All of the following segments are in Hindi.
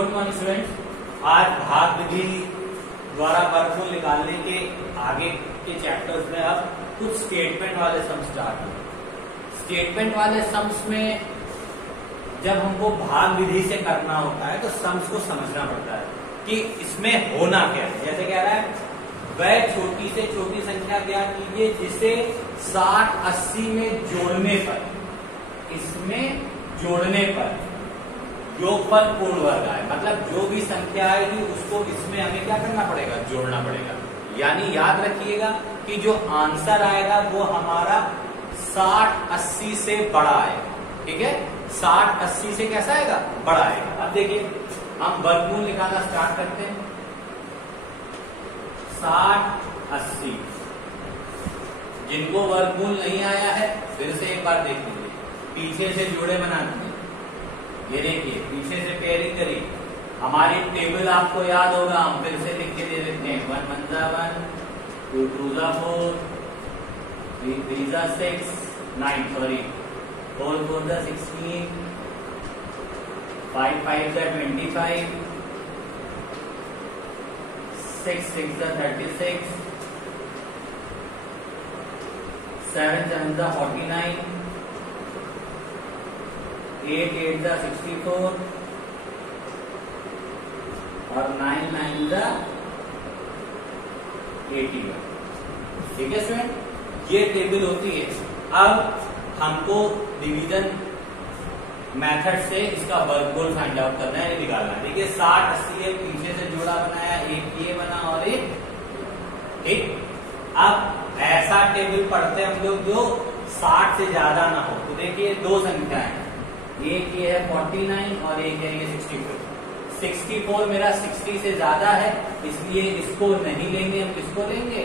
Good morning students. आज भाग विधि द्वारा वर्गमूल निकालने के आगे के चैप्टर्स में अब कुछ स्टेटमेंट वाले सम स्टार्ट हुए। स्टेटमेंट वाले सम्स में जब हमको भाग विधि से करना होता है तो सम्स को समझना पड़ता है कि इसमें होना क्या है। जैसे कह रहा है वह छोटी से छोटी संख्या ज्ञात कीजिए जिसे 60-80 में जोड़ने पर, इसमें जोड़ने पर योगफल पूर्ण वर्ग आए। मतलब जो भी संख्या आएगी उसको इसमें हमें क्या करना पड़ेगा, जोड़ना पड़ेगा। यानी याद रखिएगा कि जो आंसर आएगा वो हमारा 60-80 से बड़ा आएगा। ठीक है, 60-80 से कैसा आएगा, बड़ा आएगा। अब देखिए हम वर्गमूल निकालना स्टार्ट करते हैं। 60-80 जिनको वर्गमूल नहीं आया है फिर से एक बार देख लीजिए, पीछे से जोड़े बना दीजिए। ये देखिए पीछे से पेयरिंग करिए। हमारी टेबल आपको याद होगा, हम फिर से लिख के दे देते हैं। 1 1 जा 1, 2 2 जा 4, 3 3 जा 6, 9 सॉरी 4 4 जा 16, 5 5 जा 25, 6 6 जा 36, 7 7 जा 49, 8 8 जा 64 और 9 9 जा 81। ठीक है स्टूडेंट, ये टेबल होती है। अब हमको डिवीजन मेथड से इसका वर्गमूल फाइंड आउट करना है, निकालना है। देखिए 60-80 है, पीछे से जोड़ा बनाया, एक ये बना और एक ठीक। अब ऐसा टेबल पढ़ते हम लोग जो 60 से ज्यादा ना हो। तो देखिए दो संख्याएं, एक ये है 49 और एक है ये 64। 64 मेरा 60 से ज्यादा है, इसलिए इसको नहीं लेंगे, हम किसको लेंगे,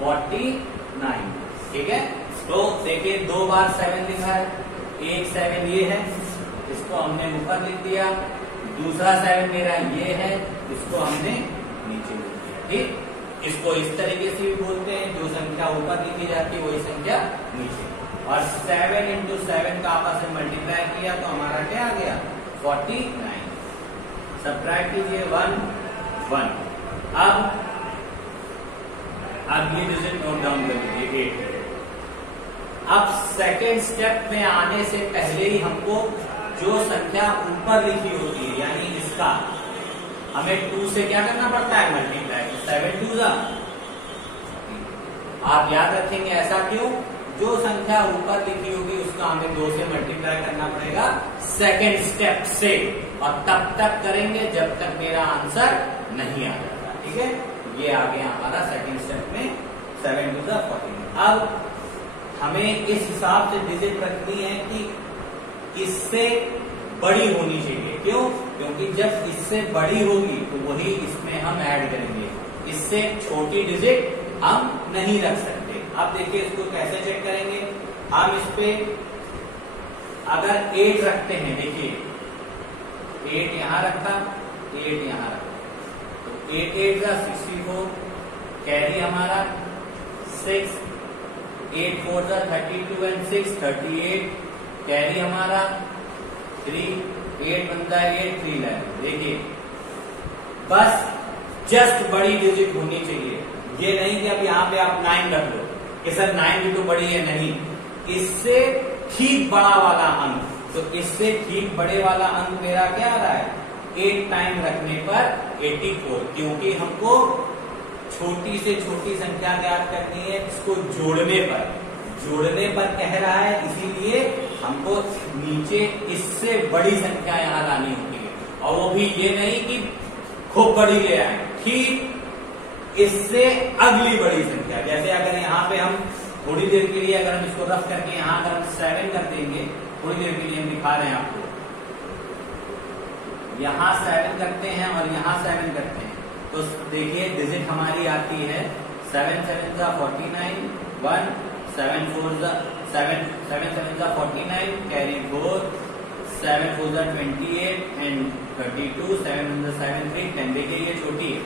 49। ठीक है, तो देखिए 2 बार 7 लिखा है, एक 7 ये है, इसको हमने ऊपर लिख दिया। दूसरा 7 मेरा ये है, इसको हमने नीचे लिख दिया। ठीक, इसको इस तरीके से भी बोलते हैं, जो संख्या ऊपर लिखी जाती है वही संख्या नीचे। और 7 into 7 का आपस में मल्टीप्लाई किया तो हमारा क्या आ गया, 49। सब्ट्रैक्ट कीजिए 1 1। अब ये डिजिट नोट डाउन कर लीजिए 8। अब सेकेंड स्टेप में आने से पहले ही हमको जो संख्या ऊपर लिखी होती है यानी इसका हमें 2 से क्या करना पड़ता है, मल्टीप्लाई। 7 2 जा, आप याद रखेंगे ऐसा क्यों, जो संख्या ऊपर लिखी होगी उसका हमें 2 से मल्टीप्लाई करना पड़ेगा सेकेंड स्टेप से, और तब तक करेंगे जब तक मेरा आंसर नहीं आ जाता। ठीक है, ये आ गया हमारा सेकेंड स्टेप में 7 2 जा 14। अब हमें इस हिसाब से डिजिट रखनी है कि इससे बड़ी होनी चाहिए। क्यों, क्योंकि जब इससे बड़ी होगी तो वही इसमें हम ऐड करेंगे, इससे छोटी डिजिट हम नहीं रख सकते। अब देखिए इसको कैसे चेक करेंगे, हम इस पे अगर 8 रखते हैं, देखिए 8 यहां रखा, 8 यहां रखा, तो 8 8 जा 64, कैरी हमारा 6, 8 4 जा 32 एंड 6 38, कैरी हमारा 3, 8 1 जा 8 3 11। देखिए बस जस्ट बड़ी डिजिट होनी चाहिए, ये नहीं कि अब यहाँ पे आप 9 रख लो कि सर 9 भी तो बड़ी है, नहीं, इससे ठीक बड़ा वाला अंक। तो इससे ठीक बड़े वाला अंक मेरा क्या आ रहा है, 8 टाइम रखने पर 84, क्योंकि हमको छोटी से छोटी संख्या ज्ञात करनी है, इसको जोड़ने पर कह रहा है, इसीलिए हमको नीचे इससे बड़ी संख्या यहाँ लानी होती है। और वो भी ये नहीं कि खूब बड़ी ले आए, ठीक इससे अगली बड़ी संख्या। जैसे अगर यहाँ पे हम थोड़ी देर के लिए अगर हम इसको रफ करके यहाँ अगर हम 7 कर देंगे, थोड़ी देर के लिए हम दिखा रहे हैं आपको, यहाँ 7 करते हैं और यहाँ 7 करते हैं, तो देखिए डिजिट हमारी आती है 7 7 जा 49, 1 7 4 जा 7 7 7 जा 49, कैरी 4, 7 4 जा 28 एंड 32, 7 1 जा 7 3 10। देखिए ये छोटी है,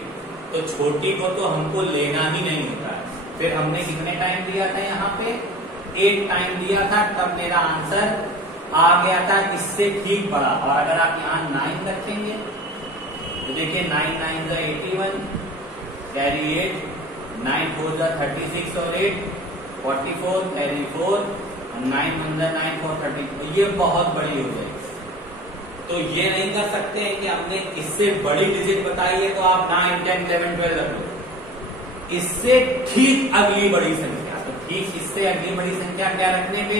तो छोटी को तो हमको लेना ही नहीं होता है। फिर हमने कितने टाइम दिया था, यहाँ पे 8 टाइम दिया था, तब मेरा आंसर आ गया था इससे ठीक बड़ा, और अगर आप यहाँ 9 रखेंगे तो देखिए 9 9 का 81 कैरी 8, 9 4 का 36 और 8 44 कैरी 4 और 9 1 का 9 4 30, तो ये बहुत बड़ी हो जाएगी। तो ये नहीं कर सकते हैं कि हमने इससे बड़ी डिजिट बताई है तो आप 9 10 11 12 रख लो, इससे ठीक अगली बड़ी संख्या, तो ठीक इससे अगली बड़ी संख्या क्या रखने पे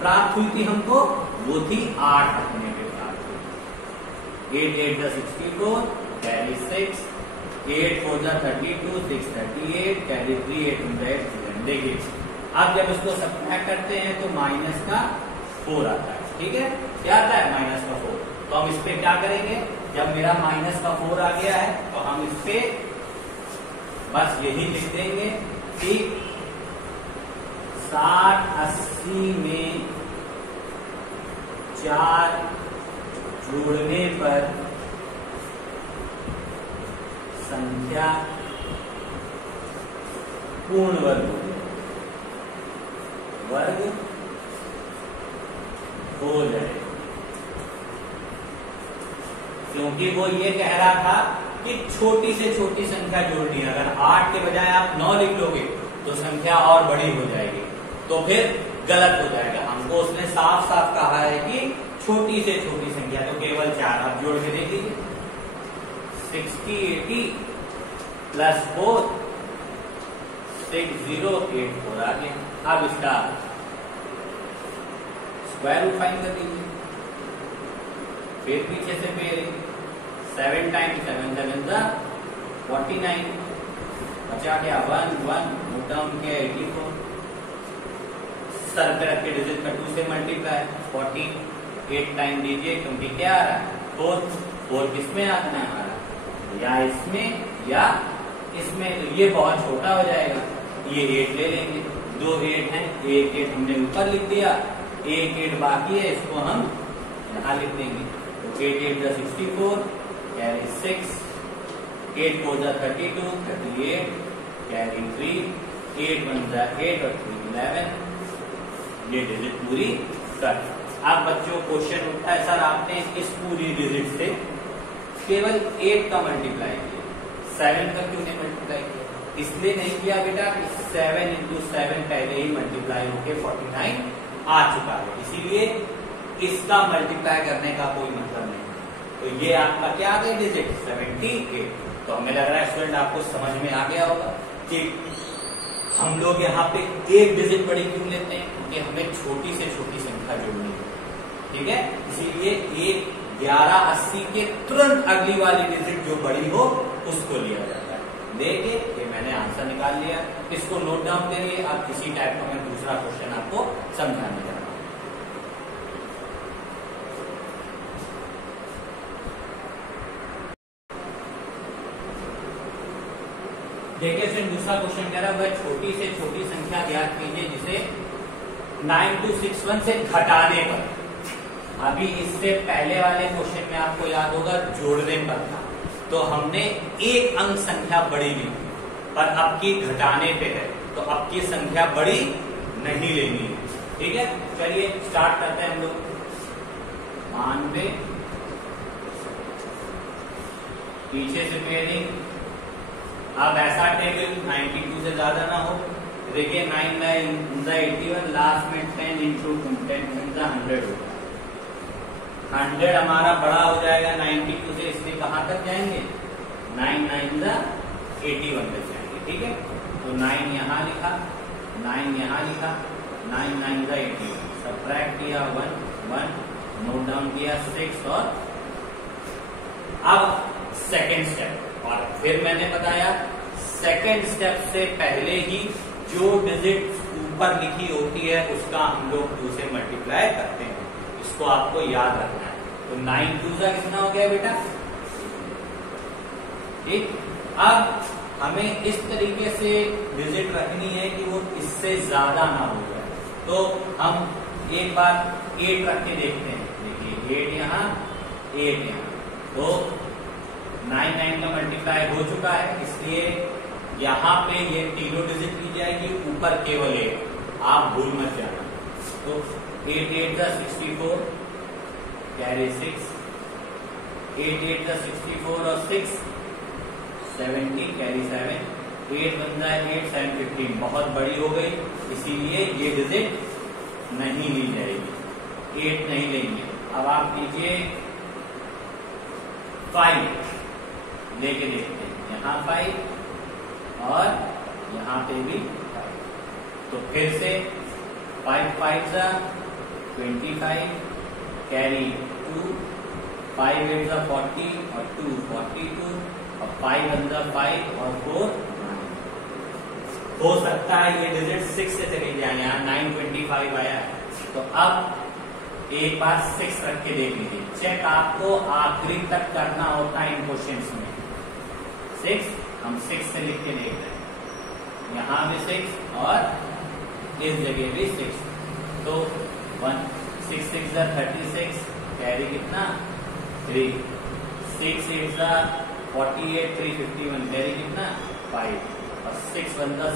प्राप्त हुई थी हमको, वो थी 8 रखने पे प्राप्त हुई। 8 8 का 64 कैरी 6, 8 4 का 32 6 38 कैरी 3 8 8 7। देखिए अब जब इसको सब्ट्रैक्ट करते हैं तो माइनस का 4 आता है, ठीक है, क्या आता है माइनस का 4। तो हम इस पे क्या करेंगे, जब मेरा माइनस का 4 आ गया है तो हम इस पे बस यही लिख देंगे कि 60 80 में 4 जोड़ने पर संख्या पूर्ण वर्ग हो जाए, क्योंकि वो ये कह रहा था कि छोटी से छोटी संख्या जोड़नी है। अगर 8 के बजाय आप 9 लिख लोगे तो संख्या और बड़ी हो जाएगी, तो फिर गलत हो जाएगा। हमको उसने साफ साफ कहा है कि छोटी से छोटी संख्या, तो केवल 4 आप जोड़ के देख लीजिए। 60 80 प्लस 4 6084 आ गया। अब इसका स्क्वायर रूट फाइंड कर दीजिए, फिर पीछे से फिर 7 टाइम्स 7 7 जा 49, बचा क्या 1 1, नोट डाउन किया 84, सर पे रख के डिजिट का 2 से मल्टीप्लाई 40, 8 टाइम दीजिए क्योंकि क्या आ रहा है 4 किसमें आता है हमारा, या इसमें या इसमें, तो ये बहुत छोटा हो जाएगा, ये 8 ले लेंगे, 2 8 हैं, एक 8 हमने ऊपर लिख दिया, एक 8 बाकी है, इसको हम यहाँ लिख देंगे। तो 8 8 का 64 कैरी 6, 8 4 का 32 38 कैरी 3, 8 1 का 8 और 3 11, ये डिजिट पूरी कर। अब बच्चों क्वेश्चन उठता है सर आपने इस पूरी डिजिट से केवल 8 का मल्टीप्लाई किया, 7 का क्यों नहीं मल्टीप्लाई किया? इसलिए नहीं किया बेटा कि 7 into 7 पहले ही मल्टीप्लाई होके 49 आ चुका है, इसीलिए इसका मल्टीप्लाई करने का कोई मतलब नहीं। तो ये आपका क्या आ गया डिजिट 78। तो हमें लग रहा है स्टूडेंट आपको समझ में आ गया होगा कि हम लोग यहाँ पे एक डिजिट बड़ी क्यों लेते हैं, क्योंकि हमें छोटी से छोटी संख्या जोड़नी है, ठीक है। इसीलिए एक 1180 के तुरंत अगली वाली डिजिट जो बड़ी हो उसको लिया जाता है। देखिए ये मैंने आंसर निकाल लिया, इसको नोट डाउन करिए। आप किसी टाइप का मैं दूसरा क्वेश्चन आपको समझाने जा रहा हूं। देखिए फिर दूसरा क्वेश्चन कह रहा है वह छोटी से छोटी संख्या ज्ञात कीजिए जिसे 9261 से घटाने पर। अभी इससे पहले वाले क्वेश्चन में आपको याद होगा जोड़ने पर था, तो हमने एक अंक संख्या बड़ी ली, पर अब की घटाने पे है, तो अब की संख्या बड़ी नहीं लेनी है, ठीक है। चलिए स्टार्ट करते हैं हम लोग। 92 पीछे से पेयरिंग। अब ऐसा टेबल 92 से ज्यादा ना हो, देखिए 9 9 81, लास्ट में 10 into 10 100 होगा। 100 हमारा बड़ा हो जाएगा 92 से, इसलिए कहां तक जाएंगे 9 9 81 तक जाएंगे, ठीक है। तो 9 यहाँ लिखा, 9 यहाँ लिखा, 9 9 81, सब्ट्रैक्ट किया 1 1, नोट डाउन किया 6, और अब सेकेंड स्टेप। और फिर मैंने बताया सेकेंड स्टेप से पहले ही जो डिजिट ऊपर लिखी होती है उसका हम लोग 2 से मल्टीप्लाई करते हैं, इसको आपको याद रखना है। तो 9 2 का कितना हो गया बेटा, ठीक। अब हमें इस तरीके से डिजिट रखनी है कि वो इससे ज्यादा ना हो जाए, तो हम एक बार 8 रख के देखते हैं। देखिए 8 यहाँ 8 यहाँ, तो 9 9 का मल्टीप्लाई हो चुका है, इसलिए यहाँ पे ये तीनों डिजिट ली जाएगी, ऊपर केवल 1, आप भूल मत जाना। तो 8 8 जा 64, कैरी 6, 8 8 जा 64 और 6 70, कैरी 7, 8 1 जा 8, 7 15, बहुत बड़ी हो गई, इसीलिए ये डिजिट नहीं ली जाएगी, 8 नहीं लेंगे। अब आप लीजिए 5 लेके देखते हैं, यहाँ 5 और यहाँ पे भी 5, तो फिर से 5 5 जा 25, कैरी 2, 5 8 जा 40 और 2 42, और 5 1 जा 5 और 4 9। हो सकता है ये डिजिट 6 से चले जाए, यहाँ 925 आया है, तो अब एक बार 6 रख के देख लीजिए। चेक आपको आखिरी तक करना होता है इन क्वेश्चंस में। 6 हम 6 से लिख के देख रहे हैं, यहाँ भी 6 और इस जगह भी 6, तो 1 6 6 जा 36, कैरी कितना 3, 6 8 जा 48, 351, कैरी कितना 5, और 6 1 जा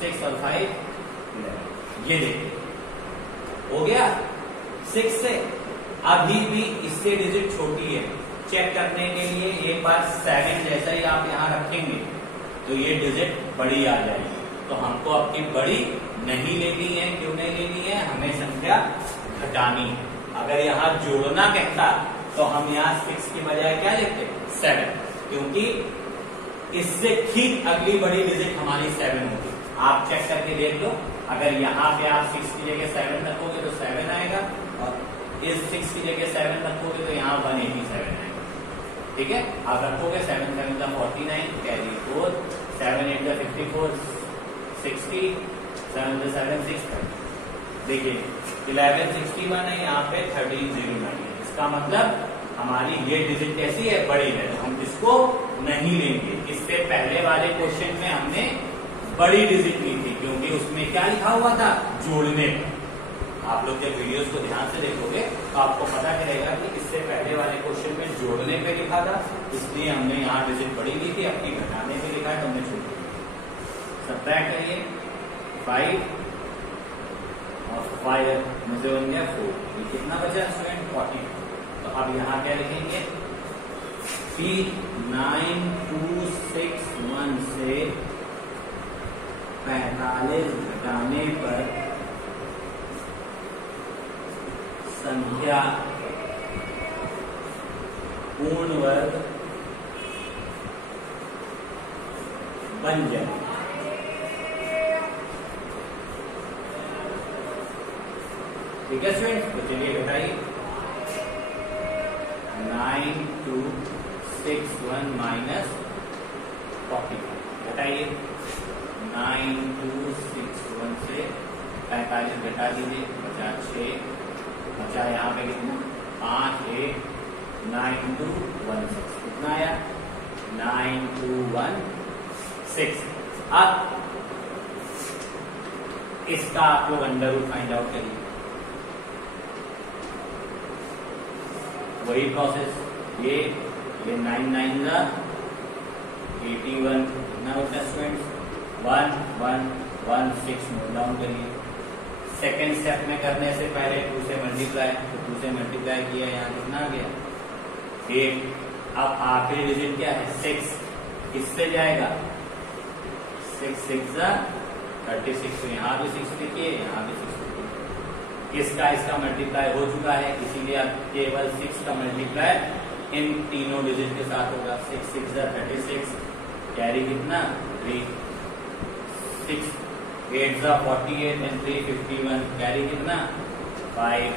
6 और 5 11। ये देखिए हो गया 6 से। अभी भी इससे डिजिट छोटी है, चेक करने के लिए एक बार 7 जैसा ही आप यहाँ रखेंगे तो ये डिजिट बड़ी आ जाएगी, तो हमको अपनी बड़ी नहीं लेनी है। क्यों नहीं लेनी है? हमें संख्या घटानी है। अगर यहाँ जोड़ना कहता तो हम यहाँ 6 की बजाय क्या लिखते 7, क्योंकि इससे ठीक अगली बड़ी डिजिट हमारी 7 होगी। आप चेक करके देख लो, अगर यहाँ पे आप 6 की जगह 7 रखोगे तो 7 आएगा, और इस 6 की जगह 7 रखोगे तो यहाँ 187 आएगा। ठीक है, आप रखोगे 7 7 जा 49, कैरी 4, 7 8 जा 54, 60, 7 जा 7 6 30। देखिए 1161 है, यहाँ पे 1309 है। इसका मतलब हमारी ये डिजिट कैसी है, बड़ी है, तो हम इसको नहीं लेंगे। इससे पहले वाले क्वेश्चन में हमने बड़ी डिजिट ली थी, क्योंकि उसमें क्या लिखा हुआ था, जोड़ने। आप लोग जब वीडियोस को ध्यान से देखोगे तो आपको पता चलेगा कि इससे पहले वाले क्वेश्चन में जोड़ने पे लिखा था, इसलिए हमने यहाँ डिजिट बड़ी ली थी। अपनी घटाने पे लिखा है तो हमने छोड़ दिया। सब्ट्रैक्ट करिए 5 और 5 मुझे बन गया 4, ये कितना बचा स्टूडेंट 40। तो अब यहाँ क्या लिखेंगे, 9261 से 45 घटाने पर संख्या पूर्ण वर्ग बन जाए। ठीक है स्टूडेंट, तो चलिए घटाइए 9261 माइनस 40, घटाइए 9261 से 45 घटा दीजिए, बचा 6, बचा यहाँ पे कितना 5 8 9216, कितना आया 9216। अब इसका आप लोग अंडर रूट फाइंड आउट करिए, वही प्रोसेस, ये 9 9 जा 81, कितना होता है स्टूडेंट्स 1116, नोट डाउन करिए। सेकेंड स्टेप में करने से पहले 2 से मल्टीप्लाई, तो 2 से मल्टीप्लाई किया, यहाँ कितना आ गया 8। अब आखिरी डिजिट क्या है 6, किससे जाएगा 6 6 जा 36, तो यहाँ भी 6 लिखिए, यहाँ भी 6 लिखिए। किसका इसका मल्टीप्लाई हो चुका है, इसीलिए अब केवल 6 का मल्टीप्लाई इन तीनों डिजिट के साथ होगा। 6 6 जा 36, कैरी कितना 3, 6 8 जा 48 एंड 351, कैरी कितना 5,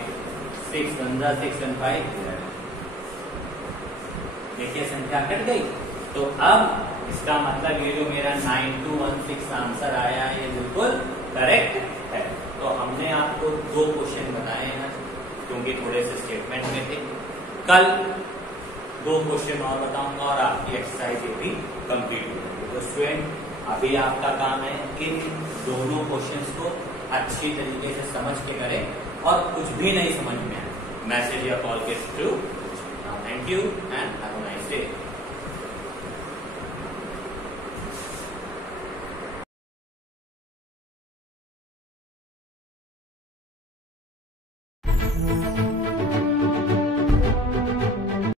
6 1 जा 6 एंड 5 11। देखिए संख्या कट गई। तो अब इसका मतलब ये जो मेरा 9216 आंसर आया है ये बिल्कुल करेक्ट है। तो हमने आपको 2 क्वेश्चन बताए हैं, क्योंकि थोड़े से स्टेटमेंट में थे। कल 2 क्वेश्चन और बताऊंगा और आपकी एक्सरसाइज ये भी कंप्लीट होगी। तो स्टूडेंट अभी आपका काम है इन दोनों क्वेश्चंस को अच्छी तरीके से समझ के करें, और कुछ भी नहीं समझ में आए मैसेज या कॉल के through. Thank you and have a nice day. है।